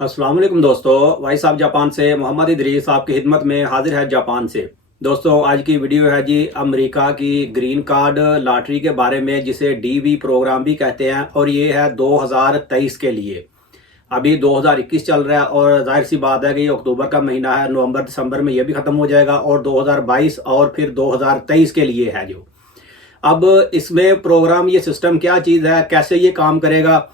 अस्सलाम वालेकुम दोस्तों। भाई साहब जापान से मोहम्मद इदरीस आपकी खिदमत में हाजिर है जापान से। दोस्तों आज की वीडियो है जी अमेरिका की ग्रीन कार्ड लॉटरी के बारे में, जिसे डीवी प्रोग्राम भी कहते हैं, और ये है 2023 के लिए। अभी 2021 चल रहा है और जाहिर सी बात है कि ये अक्टूबर का महीना है, नवंबर दिसंबर में ये भी ख़त्म हो जाएगा और 2022 और फिर 2023 के लिए है जो। अब इसमें प्रोग्राम, ये सिस्टम क्या चीज़ है, कैसे ये काम करेगा,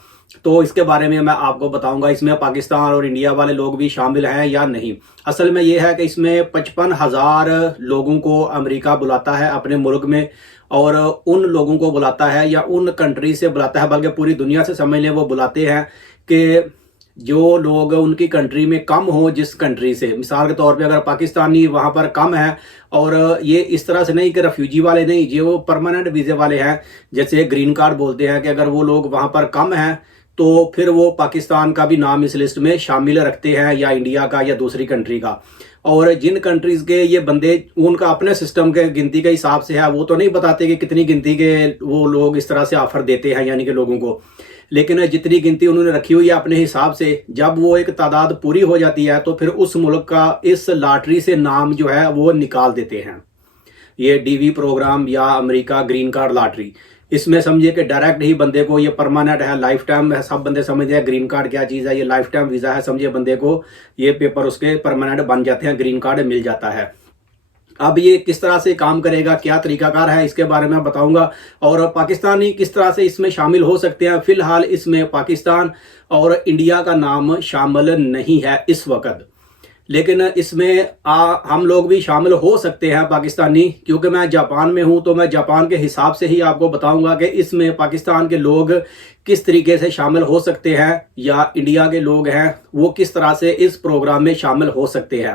तो इसके बारे में मैं आपको बताऊंगा। इसमें पाकिस्तान और इंडिया वाले लोग भी शामिल हैं या नहीं। असल में ये है कि इसमें 55,000 लोगों को अमेरिका बुलाता है अपने मुल्क में, और उन लोगों को बुलाता है या उन कंट्री से बुलाता है, बल्कि पूरी दुनिया से समझ लें वो बुलाते हैं कि जो लोग उनकी कंट्री में कम हो, जिस कंट्री से, मिसाल के तौर पे अगर पाकिस्तानी वहाँ पर कम है, और ये इस तरह से नहीं कि रेफ्यूजी वाले नहीं, जो परमानेंट वीज़े वाले हैं, जैसे ग्रीन कार्ड बोलते हैं, कि अगर वो लोग वहाँ पर कम हैं तो फिर वो पाकिस्तान का भी नाम इस लिस्ट में शामिल रखते हैं, या इंडिया का या दूसरी कंट्री का। और जिन कंट्रीज़ के ये बंदे उनका अपने सिस्टम के गिनती के हिसाब से है, वो तो नहीं बताते कि कितनी गिनती के वो लोग इस तरह से ऑफ़र देते हैं यानी कि लोगों को, लेकिन जितनी गिनती उन्होंने रखी हुई है अपने हिसाब से, जब वो एक तादाद पूरी हो जाती है तो फिर उस मुल्क का इस लॉटरी से नाम जो है वो निकाल देते हैं। ये डीवी प्रोग्राम या अमेरिका ग्रीन कार्ड लॉटरी, इसमें समझिए कि डायरेक्ट ही बंदे को, ये परमानेंट है, लाइफ टाइम है। सब बंदे समझते हैं ग्रीन कार्ड क्या चीज़ है, ये लाइफ टाइम वीज़ा है, समझिए बंदे को ये पेपर उसके परमानेंट बन जाते हैं, ग्रीन कार्ड मिल जाता है। अब ये किस तरह से काम करेगा, क्या तरीकाकार है, इसके बारे में बताऊंगा, और पाकिस्तानी किस तरह से इसमें शामिल हो सकते हैं। फिलहाल इसमें पाकिस्तान और इंडिया का नाम शामिल नहीं है इस वक्त, लेकिन इसमें हम लोग भी शामिल हो सकते हैं पाकिस्तानी, क्योंकि मैं जापान में हूं तो मैं जापान के हिसाब से ही आपको बताऊंगा कि इसमें पाकिस्तान के लोग किस तरीके से शामिल हो सकते हैं, या इंडिया के लोग हैं वो किस तरह से इस प्रोग्राम में शामिल हो सकते हैं।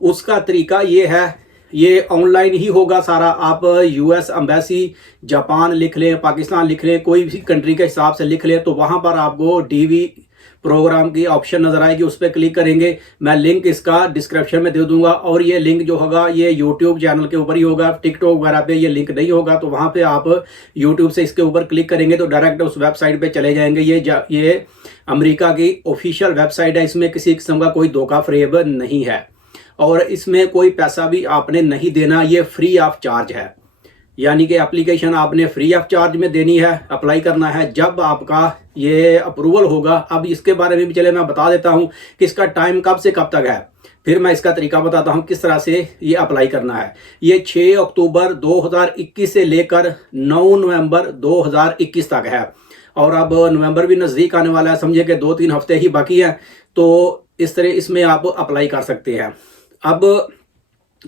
उसका तरीका ये है, ये ऑनलाइन ही होगा सारा। आप यूएस एम्बेसी जापान लिख लें, पाकिस्तान लिख लें, कोई भी कंट्री के हिसाब से लिख लें, तो वहाँ पर आपको डीवी प्रोग्राम की ऑप्शन नज़र आएगी, उस पर क्लिक करेंगे। मैं लिंक इसका डिस्क्रिप्शन में दे दूंगा, और ये लिंक जो होगा ये यूट्यूब चैनल के ऊपर ही होगा, टिकटॉक वगैरह पे ये लिंक नहीं होगा। तो वहाँ पे आप यूट्यूब से इसके ऊपर क्लिक करेंगे तो डायरेक्ट उस वेबसाइट पे चले जाएंगे। ये अमेरिका की ऑफिशियल वेबसाइट है, इसमें किसी किस्म का कोई धोखा फरेब नहीं है, और इसमें कोई पैसा भी आपने नहीं देना, ये फ्री ऑफ चार्ज है। यानी कि एप्लीकेशन आपने फ्री ऑफ चार्ज में देनी है, अप्लाई करना है जब आपका ये अप्रूवल होगा। अब इसके बारे में भी चले मैं बता देता हूँ कि इसका टाइम कब से कब तक है, फिर मैं इसका तरीका बताता हूँ किस तरह से ये अप्लाई करना है। ये 6 अक्टूबर 2021 से लेकर 9 नवंबर 2021 तक है, और अब नवंबर भी नज़दीक आने वाला है, समझिए कि 2-3 हफ्ते ही बाकी है। तो इस तरह इसमें आप अप्लाई कर सकते हैं। अब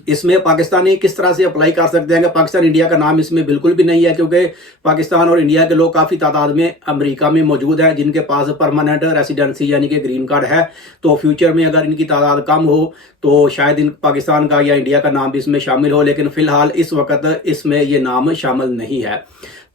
इसमें पाकिस्तानी किस तरह से अप्लाई कर सकते हैं कि पाकिस्तान इंडिया का नाम इसमें बिल्कुल भी नहीं है, क्योंकि पाकिस्तान और इंडिया के लोग काफ़ी तादाद में अमेरिका में मौजूद हैं जिनके पास परमानेंट रेसिडेंसी यानी कि ग्रीन कार्ड है। तो फ्यूचर में अगर इनकी तादाद कम हो तो शायद इन पाकिस्तान का या इंडिया का नाम भी इसमें शामिल हो, लेकिन फ़िलहाल इस वक्त इसमें ये नाम शामिल नहीं है।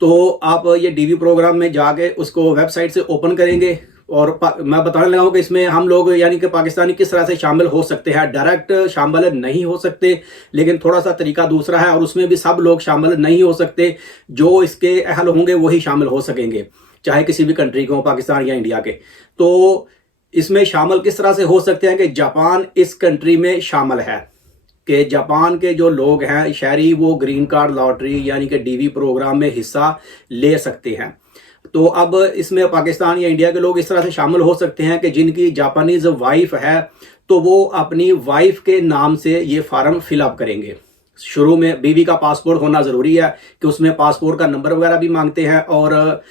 तो आप ये डीवी प्रोग्राम में जाके उसको वेबसाइट से ओपन करेंगे, और मैं बताने लगा हूँ कि इसमें हम लोग यानी कि पाकिस्तानी किस तरह से शामिल हो सकते हैं। डायरेक्ट शामिल नहीं हो सकते, लेकिन थोड़ा सा तरीका दूसरा है, और उसमें भी सब लोग शामिल नहीं हो सकते। जो इसके अहल होंगे वही शामिल हो सकेंगे, चाहे किसी भी कंट्री के हो, पाकिस्तान या इंडिया के। तो इसमें शामिल किस तरह से हो सकते हैं कि जापान इस कंट्री में शामिल है, कि जापान के जो लोग हैं शहरी, वो ग्रीन कार्ड लॉटरी यानी कि डीवी प्रोग्राम में हिस्सा ले सकते हैं। तो अब इसमें पाकिस्तान या इंडिया के लोग इस तरह से शामिल हो सकते हैं कि जिनकी जापानीज वाइफ है, तो वो अपनी वाइफ के नाम से ये फार्म फिलअप करेंगे। शुरू में बीवी का पासपोर्ट होना ज़रूरी है, कि उसमें पासपोर्ट का नंबर वगैरह भी मांगते हैं, और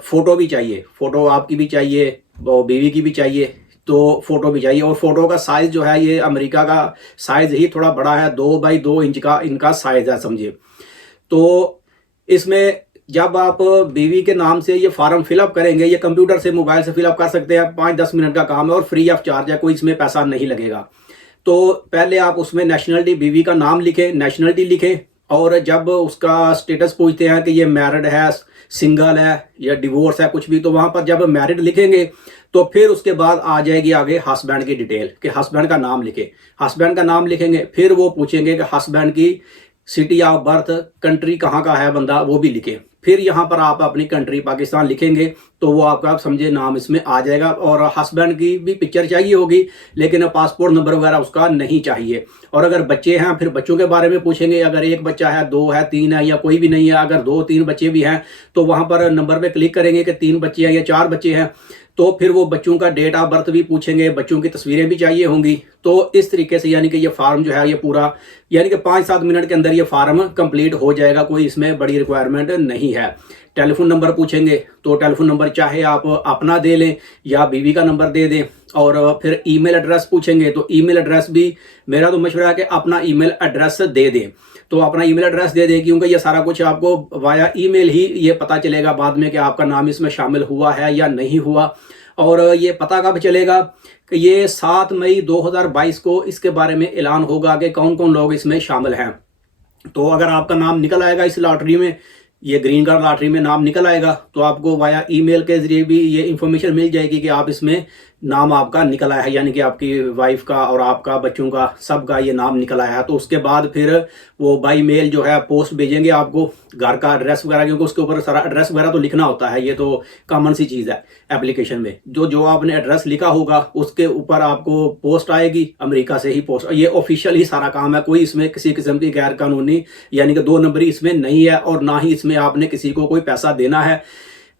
फ़ोटो भी चाहिए, फ़ोटो आपकी भी चाहिए, बीवी की भी चाहिए, तो फ़ोटो भी चाहिए। और फ़ोटो का साइज़ जो है, ये अमेरिका का साइज़ ही थोड़ा बड़ा है, 2x2 इंच का इनका साइज़ है समझिए। तो इसमें जब आप बीवी के नाम से ये फार्म फिलअप करेंगे, ये कंप्यूटर से, मोबाइल से फिलअप कर सकते हैं, 5-10 मिनट का काम है, और फ्री ऑफ चार्ज है, कोई इसमें पैसा नहीं लगेगा। तो पहले आप उसमें नेशनलिटी, बीवी का नाम लिखें, नेशनलिटी लिखें, और जब उसका स्टेटस पूछते हैं कि ये मैरिड है, सिंगल है या डिवोर्स है, कुछ भी, तो वहाँ पर जब मैरिड लिखेंगे तो फिर उसके बाद आ जाएगी आगे हस्बैंड की डिटेल, कि हस्बैंड का नाम लिखे। हस्बैंड का नाम लिखेंगे, फिर वो पूछेंगे कि हस्बैंड की सिटी ऑफ बर्थ, कंट्री कहाँ का है बंदा, वो भी लिखे। फिर यहाँ पर आप अपनी कंट्री पाकिस्तान लिखेंगे, तो वो आपका समझे नाम इसमें आ जाएगा। और हस्बैंड की भी पिक्चर चाहिए होगी, लेकिन पासपोर्ट नंबर वगैरह उसका नहीं चाहिए। और अगर बच्चे हैं फिर बच्चों के बारे में पूछेंगे, अगर एक बच्चा है, दो है, तीन है या कोई भी नहीं है, अगर दो तीन बच्चे भी हैं तो वहां पर नंबर पे क्लिक करेंगे कि 3 बच्चे हैं या 4 बच्चे हैं, तो फिर वो बच्चों का डेट ऑफ बर्थ भी पूछेंगे, बच्चों की तस्वीरें भी चाहिए होंगी। तो इस तरीके से यानी कि ये फार्म जो है ये पूरा यानी कि 5-7 मिनट के अंदर ये फार्म कंप्लीट हो जाएगा, कोई इसमें बड़ी रिक्वायरमेंट नहीं है। टेलीफोन नंबर पूछेंगे तो टेलीफोन नंबर चाहे आप अपना दे लें या बीवी का नंबर दे दें। और फिर ईमेल एड्रेस पूछेंगे तो ईमेल एड्रेस भी मेरा तो मशवरा है कि अपना ईमेल एड्रेस दे दें। तो अपना ईमेल एड्रेस दे दें, क्योंकि ये सारा कुछ आपको वाया ईमेल ही ये पता चलेगा बाद में कि आपका नाम इसमें शामिल हुआ है या नहीं हुआ। और ये पता कब चलेगा कि ये 7 मई 2022 को इसके बारे में ऐलान होगा कि कौन कौन लोग इसमें शामिल हैं। तो अगर आपका नाम निकल आएगा इस लॉटरी में, ये ग्रीन कार्ड लॉटरी में नाम निकल आएगा, तो आपको वाया ईमेल के जरिए भी ये इंफॉर्मेशन मिल जाएगी कि आप इसमें नाम आपका निकल आया है, यानी कि आपकी वाइफ का और आपका बच्चों का सबका ये नाम निकल आया है। तो उसके बाद फिर वो बाई मेल जो है पोस्ट भेजेंगे आपको घर का एड्रेस वगैरह, क्योंकि उसके ऊपर सारा एड्रेस वगैरह तो लिखना होता है, ये तो कॉमन सी चीज़ है एप्लीकेशन में। जो आपने एड्रेस लिखा होगा उसके ऊपर आपको पोस्ट आएगी, अमेरिका से ही पोस्ट। ये ऑफिशियल ही सारा काम है, कोई इसमें किसी किस्म की गैर कानूनी यानी कि 2 नंबरी इसमें नहीं है, और ना ही इसमें आपने किसी को कोई पैसा देना है।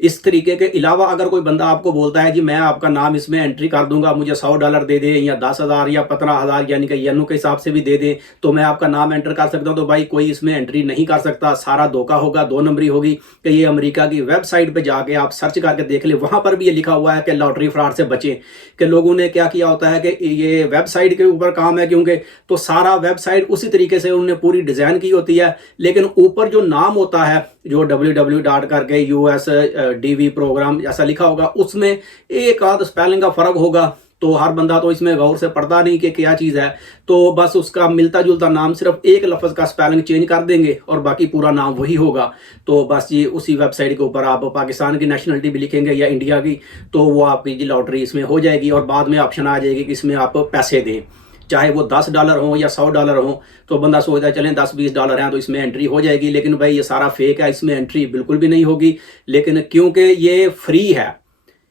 इस तरीके के अलावा अगर कोई बंदा आपको बोलता है जी मैं आपका नाम इसमें एंट्री कर दूंगा, मुझे $100 दे दें या 10,000 या 15,000 यानी कि येनो के हिसाब से भी दे दें तो मैं आपका नाम एंटर कर सकता हूं, तो भाई कोई इसमें एंट्री नहीं कर सकता। सारा धोखा होगा, 2 नंबरी होगी। कि ये अमेरिका की वेबसाइट पे जाके आप सर्च करके देख ले, वहां पर भी ये लिखा हुआ है कि लॉटरी फ्रॉड से बचें। कि लोगों ने क्या किया होता है कि ये वेबसाइट के ऊपर काम है, क्योंकि तो सारा वेबसाइट उसी तरीके से उन्होंने पूरी डिजाइन की होती है, लेकिन ऊपर जो नाम होता है जो www करके US DV प्रोग्राम ऐसा लिखा होगा, उसमें एक आध स्पेलिंग का फर्क होगा। तो हर बंदा तो इसमें गौर से पढ़ता नहीं कि क्या चीज़ है, तो बस उसका मिलता जुलता नाम, सिर्फ एक लफ्ज़ का स्पेलिंग चेंज कर देंगे और बाकी पूरा नाम वही होगा। तो बस ये उसी वेबसाइट के ऊपर आप पाकिस्तान की नेशनलिटी भी लिखेंगे या इंडिया की, तो वो आपकी जी लॉटरी इसमें हो जाएगी। और बाद में ऑप्शन आ जाएगी कि इसमें आप पैसे दें, चाहे वो $10 हो या $100 हो। तो बंदा सोचता है चलें $10-20 हैं तो इसमें एंट्री हो जाएगी, लेकिन भाई ये सारा फेक है, इसमें एंट्री बिल्कुल भी नहीं होगी। लेकिन क्योंकि ये फ्री है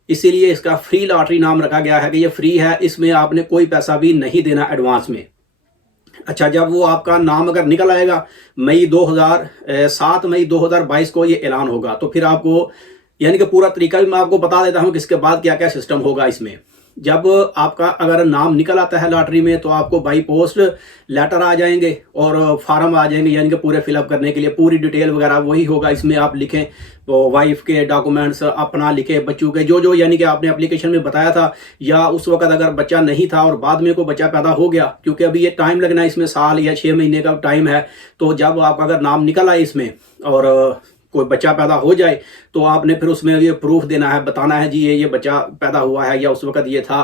इसीलिए इसका फ्री लॉटरी नाम रखा गया है कि ये फ्री है, इसमें आपने कोई पैसा भी नहीं देना एडवांस में। अच्छा, जब वो आपका नाम अगर निकल आएगा 7 मई 2022 को ये ऐलान होगा, तो फिर आपको यानी कि पूरा तरीका भी मैं आपको बता देता हूँ कि इसके बाद क्या क्या सिस्टम होगा इसमें। जब आपका अगर नाम निकल आता है लॉटरी में तो आपको बाई पोस्ट लेटर आ जाएंगे और फार्म आ जाएंगे, यानी कि पूरे फिलअप करने के लिए पूरी डिटेल वगैरह वही होगा। इसमें आप लिखें तो वाइफ के डॉक्यूमेंट्स अपना लिखे, बच्चों के जो यानी कि आपने एप्लीकेशन में बताया था, या उस वक्त अगर बच्चा नहीं था और बाद में कोई बच्चा पैदा हो गया, क्योंकि अभी ये टाइम लगना है, इसमें साल या 6 महीने का टाइम है। तो जब आपका अगर नाम निकल आए इसमें और कोई बच्चा पैदा हो जाए तो आपने फिर उसमें ये प्रूफ देना है, बताना है जी ये बच्चा पैदा हुआ है या उस वक्त ये था।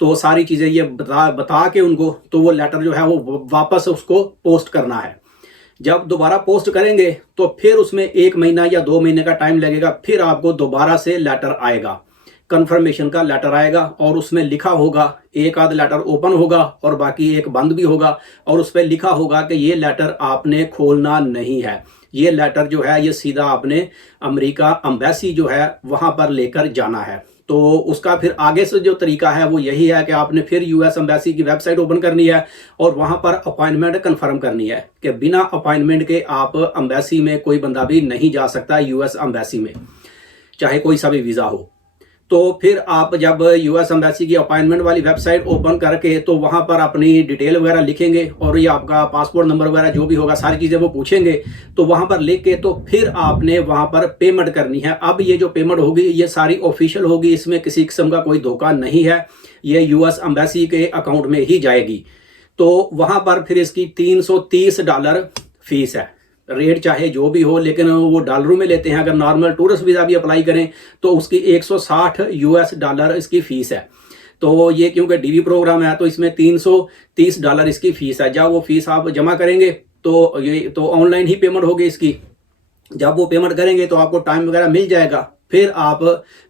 तो सारी चीज़ें ये बता के उनको, तो वो लेटर जो है वो वापस उसको पोस्ट करना है। जब दोबारा पोस्ट करेंगे तो फिर उसमें 1 महीना या 2 महीने का टाइम लगेगा, फिर आपको दोबारा से लेटर आएगा, कंफर्मेशन का लेटर आएगा, और उसमें लिखा होगा, एक आध लेटर ओपन होगा और बाकी एक बंद भी होगा, और उस पर लिखा होगा कि ये लेटर आपने खोलना नहीं है। ये लेटर जो है ये सीधा आपने अमेरिका एम्बेसी जो है वहां पर लेकर जाना है। तो उसका फिर आगे से जो तरीका है वो यही है कि आपने फिर US एम्बेसी की वेबसाइट ओपन करनी है और वहां पर अपॉइंटमेंट कंफर्म करनी है कि बिना अपॉइंटमेंट के आप एम्बेसी में कोई बंदा भी नहीं जा सकता, US एम्बेसी में चाहे कोई सा भी वीज़ा हो। तो फिर आप जब US एम्बेसी की अपॉइंटमेंट वाली वेबसाइट ओपन करके तो वहाँ पर अपनी डिटेल वगैरह लिखेंगे और ये आपका पासपोर्ट नंबर वगैरह जो भी होगा सारी चीज़ें वो पूछेंगे, तो वहाँ पर लिख के तो फिर आपने वहाँ पर पेमेंट करनी है। अब ये जो पेमेंट होगी ये सारी ऑफिशियल होगी, इसमें किसी किस्म का कोई धोखा नहीं है, ये US एम्बेसी के अकाउंट में ही जाएगी। तो वहाँ पर फिर इसकी $330 फीस है, रेट चाहे जो भी हो, लेकिन वो डॉलरों में लेते हैं। अगर नॉर्मल टूरिस्ट वीज़ा भी अप्लाई करें तो उसकी $160 इसकी फ़ीस है। तो ये क्योंकि DV प्रोग्राम है तो इसमें $330 इसकी फ़ीस है। जब वो फीस आप जमा करेंगे तो ये तो ऑनलाइन ही पेमेंट होगी इसकी। जब वो पेमेंट करेंगे तो आपको टाइम वगैरह मिल जाएगा, फिर आप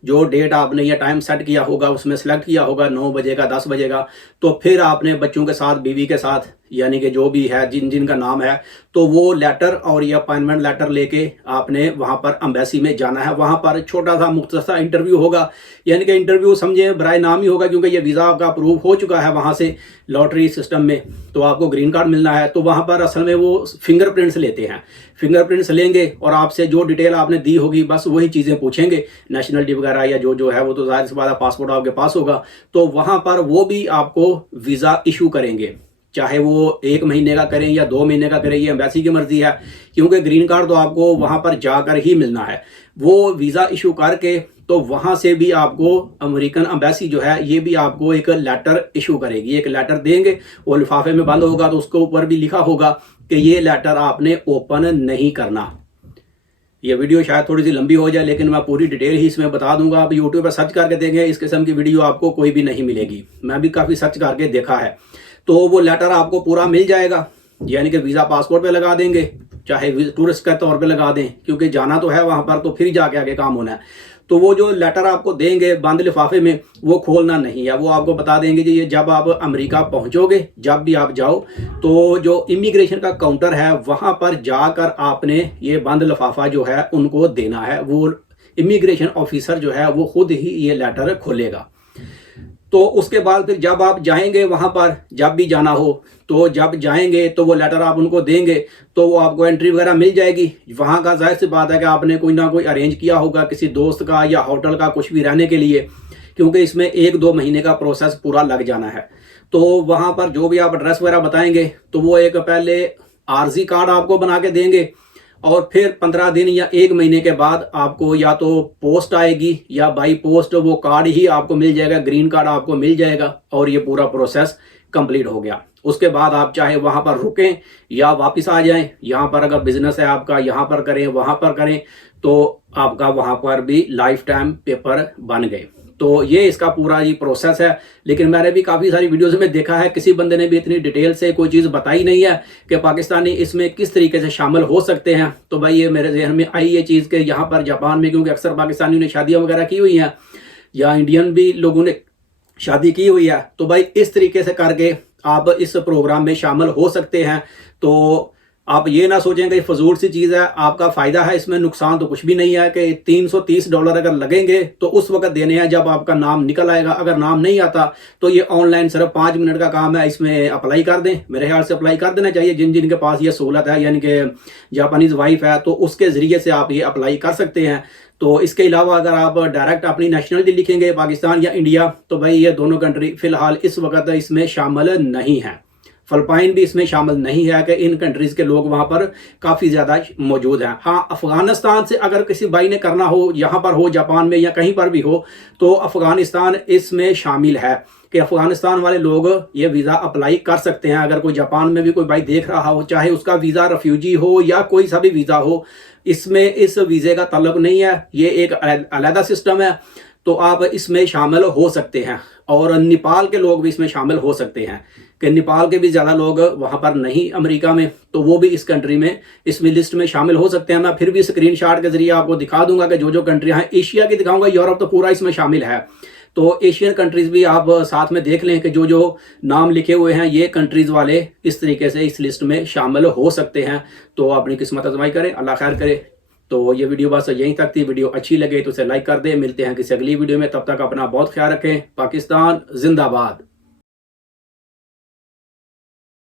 जो डेट आपने या टाइम सेट किया होगा उसमें सेलेक्ट किया होगा 9 बजे का 10 बजे का, तो फिर आपने बच्चों के साथ बीवी के साथ यानी कि जो भी है जिनका नाम है, तो वो लेटर और ये अपॉइंटमेंट लेटर लेके आपने वहाँ पर एम्बेसी में जाना है। वहाँ पर छोटा सा मुख्तसर इंटरव्यू होगा, यानी कि इंटरव्यू समझे बराए नाम ही होगा, क्योंकि ये वीज़ा आपका अप्रूव हो चुका है वहाँ से लॉटरी सिस्टम में, तो आपको ग्रीन कार्ड मिलना है। तो वहाँ पर असल में वो फिंगरप्रिंट्स लेते हैं, फिंगरप्रिंट्स लेंगे और आपसे जो डिटेल आपने दी होगी बस वही चीज़ें पूछेंगे, नेशनलिटी वगैरह या जो है वो तो जाहिर सी बात है पासपोर्ट आपके पास होगा। तो वहाँ पर वो भी आपको वीज़ा इशू करेंगे, चाहे वो 1 महीने का करें या 2 महीने का करें, ये एम्बेसी की मर्जी है, क्योंकि ग्रीन कार्ड तो आपको वहाँ पर जाकर ही मिलना है। वो वीज़ा इशू करके तो वहाँ से भी आपको अमेरिकन एम्बेसी जो है ये भी आपको एक लेटर इशू करेगी, एक लेटर देंगे, वो लिफाफे में बंद होगा, तो उसके ऊपर भी लिखा होगा कि ये लेटर आपने ओपन नहीं करना। ये वीडियो शायद थोड़ी सी लंबी हो जाए, लेकिन मैं पूरी डिटेल ही इसमें बता दूंगा। आप यूट्यूब पर सर्च करके देंगे, इस किस्म की वीडियो आपको कोई भी नहीं मिलेगी, मैं भी काफ़ी सर्च करके देखा है। तो वो लेटर आपको पूरा मिल जाएगा, यानी कि वीज़ा पासपोर्ट पे लगा देंगे, चाहे टूरिस्ट के तौर पे लगा दें, क्योंकि जाना तो है वहाँ पर, तो फिर जाके आगे काम होना है। तो वो जो लेटर आपको देंगे बंद लिफाफे में, वो खोलना नहीं है। वो आपको बता देंगे कि ये जब आप अमेरिका पहुंचोगे, जब भी आप जाओ, तो जो इमिग्रेशन का काउंटर है वहाँ पर जाकर आपने ये बंद लिफाफा जो है उनको देना है। वो इमिग्रेशन ऑफिसर जो है वो खुद ही ये लेटर खोलेगा। तो उसके बाद फिर जब आप जाएंगे वहाँ पर, जब भी जाना हो, तो जब जाएंगे तो वो लेटर आप उनको देंगे, तो वो आपको एंट्री वगैरह मिल जाएगी। वहाँ का जाहिर सी बात है कि आपने कोई ना कोई अरेंज किया होगा किसी दोस्त का या होटल का, कुछ भी रहने के लिए, क्योंकि इसमें 1-2 महीने का प्रोसेस पूरा लग जाना है। तो वहाँ पर जो भी आप एड्रेस वगैरह बताएंगे, तो वो एक पहले आरजी कार्ड आपको बना के देंगे, और फिर 15 दिन या 1 महीने के बाद आपको या तो पोस्ट आएगी या बाई पोस्ट वो कार्ड ही आपको मिल जाएगा, ग्रीन कार्ड आपको मिल जाएगा, और ये पूरा प्रोसेस कंप्लीट हो गया। उसके बाद आप चाहे वहाँ पर रुकें या वापस आ जाएं। यहाँ पर अगर बिजनेस है आपका, यहाँ पर करें वहाँ पर करें, तो आपका वहाँ पर भी लाइफ टाइम पेपर बन गए। तो ये इसका पूरा ये प्रोसेस है। लेकिन मैंने भी काफ़ी सारी वीडियोज़ में देखा है, किसी बंदे ने भी इतनी डिटेल से कोई चीज़ बताई नहीं है कि पाकिस्तानी इसमें किस तरीके से शामिल हो सकते हैं। तो भाई ये मेरे जहन में आई ये चीज़ कि यहाँ पर जापान में, क्योंकि अक्सर पाकिस्तानियों ने शादियाँ वगैरह की हुई हैं या इंडियन भी लोगों ने शादी की हुई है, तो भाई इस तरीके से करके आप इस प्रोग्राम में शामिल हो सकते हैं। तो आप ये ना सोचें कि फजूल सी चीज़ है, आपका फ़ायदा है इसमें, नुकसान तो कुछ भी नहीं है। कि $330 अगर लगेंगे तो उस वक्त देने हैं जब आपका नाम निकल आएगा। अगर नाम नहीं आता तो ये ऑनलाइन सिर्फ 5 मिनट का काम है, इसमें अप्लाई कर दें। मेरे ख्याल से अप्लाई कर देना चाहिए जिन जिनके पास ये सहूलत है, यानी कि जापानीज़ वाइफ है, तो उसके ज़रिए से आप ये अप्लाई कर सकते हैं। तो इसके अलावा अगर आप डायरेक्ट अपनी नेशनलिटी लिखेंगे पाकिस्तान या इंडिया, तो भाई ये दोनों कंट्री फ़िलहाल इस वक्त इसमें शामिल नहीं है। फ़िलिपाइन भी इसमें शामिल नहीं है कि इन कंट्रीज़ के लोग वहाँ पर काफ़ी ज़्यादा मौजूद हैं। हाँ, अफ़गानिस्तान से अगर किसी भाई ने करना हो, यहाँ पर हो जापान में या कहीं पर भी हो, तो अफ़गानिस्तान इसमें शामिल है कि अफ़गानिस्तान वाले लोग ये वीज़ा अप्लाई कर सकते हैं। अगर कोई जापान में भी कोई भाई देख रहा हो, चाहे उसका वीज़ा रेफ्यूजी हो या कोई सा भी वीज़ा हो, इसमें इस वीज़े का तल्लुक नहीं है, ये एक अलग सिस्टम है। तो आप इसमें शामिल हो सकते हैं। और नेपाल के लोग भी इसमें शामिल हो सकते हैं, कि नेपाल के भी ज़्यादा लोग वहाँ पर नहीं अमेरिका में, तो वो भी इस कंट्री में इसमें लिस्ट में शामिल हो सकते हैं। मैं फिर भी स्क्रीनशॉट के ज़रिए आपको दिखा दूंगा कि जो जो कंट्रियाँ हैं, एशिया की दिखाऊंगा, यूरोप तो पूरा इसमें शामिल है। तो एशियन कंट्रीज़ भी आप साथ में देख लें कि जो जो नाम लिखे हुए हैं ये कंट्रीज़ वाले इस तरीके से इस लिस्ट में शामिल हो सकते हैं। तो अपनी किस्मत आजमाई करें, अल्लाह खैर करे। तो ये वीडियो बस यहीं तक थी। वीडियो अच्छी लगे तो इसे लाइक कर दें। मिलते हैं किसी अगली वीडियो में, तब तक अपना बहुत ख्याल रखें। पाकिस्तान जिंदाबाद।